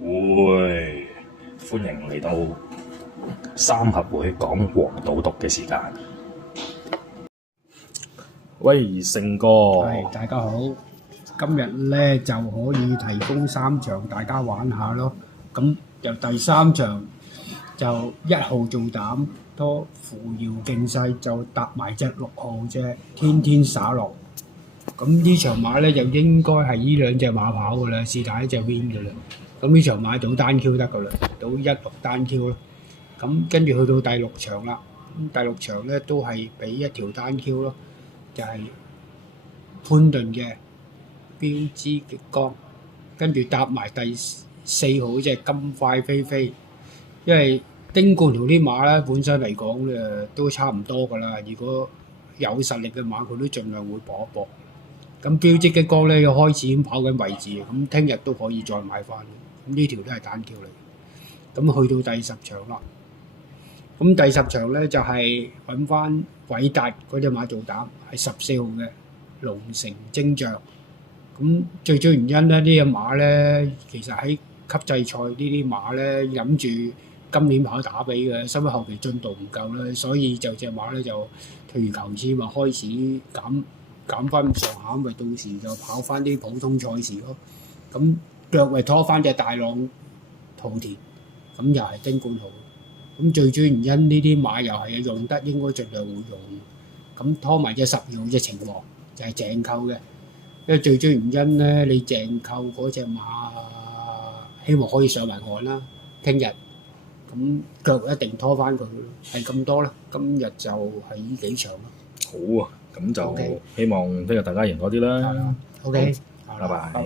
會，歡迎嚟到三合會講黃賭毒嘅時間。喂，勝哥，係大家好，今日咧就可以提供3場大家玩下咯。咁由第3場就1號做膽拖扶搖勁勢，就搭埋隻6號啫，天天灑落。咁呢場馬咧就應該係呢兩隻馬跑噶啦，是但一隻 win 噶啦。咁呢場馬賭單 Q 得噶啦，賭1-6單 Q 咯。咁跟住去到第6場啦，咁第6場咧都係俾一條單 Q 咯。就係潘頓嘅標之極光，跟住搭埋第4號隻金快飛飛，因為丁冠豪啲馬咧本身嚟講咧都差唔多噶啦，如果有實力嘅馬佢都盡量會搏一搏。咁標之極光咧又開始咁跑緊位置，咁聽日都可以再買翻，咁呢條都係單 Q 嚟。咁去到第10場啦。咁第10場咧就係揾翻偉達嗰隻馬做膽，係14號嘅龍城精將。咁最主要原因咧，呢隻馬咧其實喺級制賽呢啲馬咧諗住今年跑打比嘅，收尾後期進度唔夠啦，所以就隻馬咧就退而求次，咪開始減翻上下，咪到時就跑翻啲普通賽事咯。咁腳咪拖翻隻大浪淘田，咁又係丁冠豪。咁最主要原因呢啲馬又係用得應該盡量會用，咁拖埋隻12號隻情王就係鄭購嘅，因為最主要原因咧，你鄭購嗰隻馬希望可以上埋岸啦，聽日咁腳一定拖翻佢，係咁多啦。今日就係呢幾場咯。好啊，咁就希望聽日大家贏多啲啦。OK，拜拜。